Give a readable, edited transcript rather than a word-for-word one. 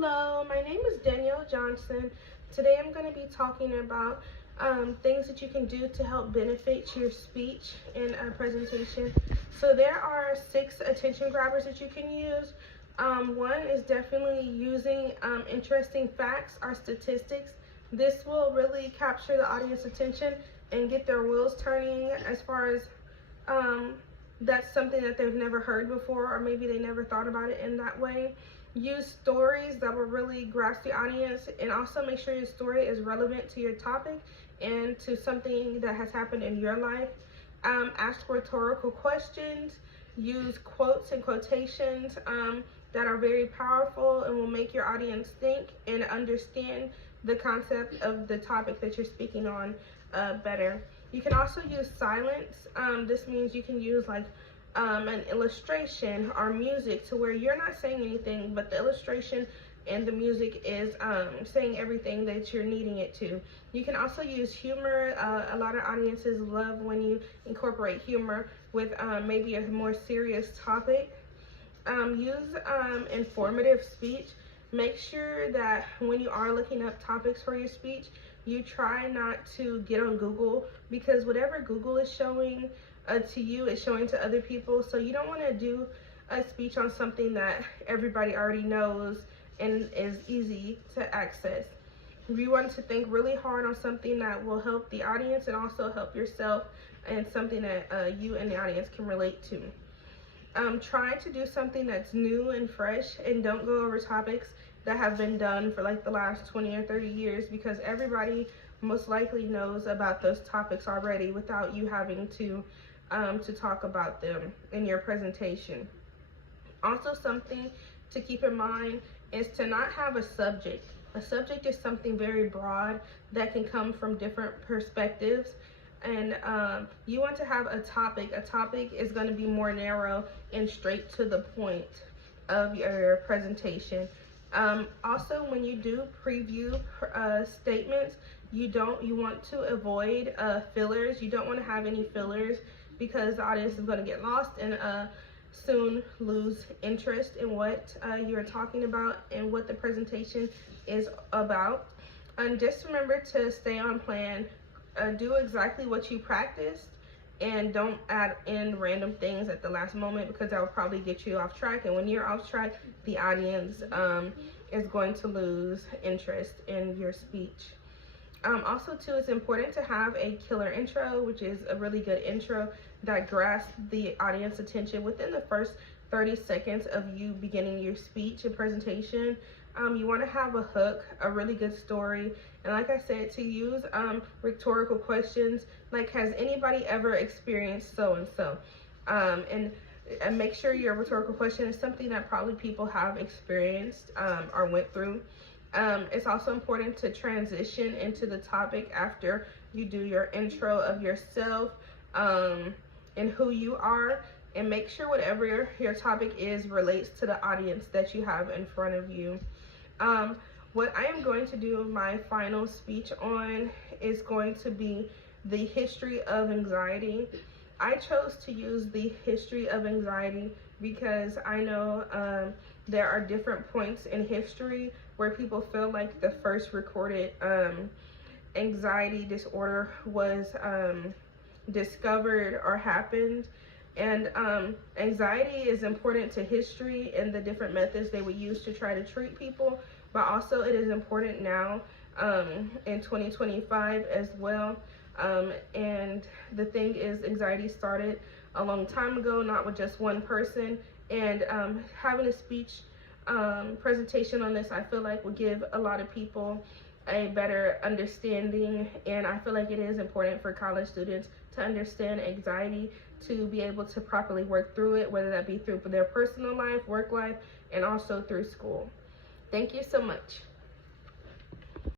Hello, my name is Danielle Johnson. Today I'm going to be talking about things that you can do to help benefit your speech in a presentation. So there are 6 attention grabbers that you can use. One is definitely using interesting facts or statistics. This will really capture the audience attention and get their wheels turning as far as that's something that they've never heard before, or maybe they never thought about it in that way. Use stories that will really grasp the audience, and also make sure your story is relevant to your topic and to something that has happened in your life. Ask rhetorical questions. Use quotes and quotations that are very powerful and will make your audience think and understand the concept of the topic that you're speaking on better. You can also use silence. This means you can use like an illustration or music to where you're not saying anything, but the illustration and the music is saying everything that you're needing it to. You can also use humor. A lot of audiences love when you incorporate humor with maybe a more serious topic. Use informative speech. Make sure that when you are looking up topics for your speech, you try not to get on Google, because whatever Google is showing to you is showing to other people. So you don't want to do a speech on something that everybody already knows and is easy to access. You want to think really hard on something that will help the audience and also help yourself, and something that you and the audience can relate to. Try to do something that's new and fresh, and don't go over topics that have been done for like the last 20 or 30 years, because everybody most likely knows about those topics already without you having to talk about them in your presentation. Also, something to keep in mind is to not have a subject. A subject is something very broad that can come from different perspectives, and you want to have a topic. A topic is going to be more narrow and straight to the point of your presentation. Also, when you do preview statements, you want to avoid fillers. You don't want to have any fillers, because the audience is going to get lost and soon lose interest in what you're talking about and what the presentation is about. And just remember to stay on plan. Do exactly what you practiced, and don't add in random things at the last moment, because that will probably get you off track. And when you're off track, the audience is going to lose interest in your speech. Also too, it's important to have a killer intro, which is a really good intro that grasps the audience attention within the first 30 seconds of you beginning your speech and presentation. You want to have a hook, a really good story, and like I said, to use rhetorical questions like, has anybody ever experienced so-and-so? And make sure your rhetorical question is something that probably people have experienced or went through. It's also important to transition into the topic after you do your intro of yourself and who you are, and make sure whatever your topic is relates to the audience that you have in front of you. What I am going to do my final speech on is going to be the history of anxiety. I chose to use the history of anxiety because I know there are different points in history where people feel like the first recorded anxiety disorder was discovered or happened. And anxiety is important to history and the different methods they would use to try to treat people, but also it is important now in 2025 as well. And the thing is, anxiety started a long time ago, not with just one person. And having a speech presentation on this, I feel like will give a lot of people a better understanding. And I feel like it is important for college students to understand anxiety, to be able to properly work through it, whether that be through their personal life, work life, and also through school. Thank you so much.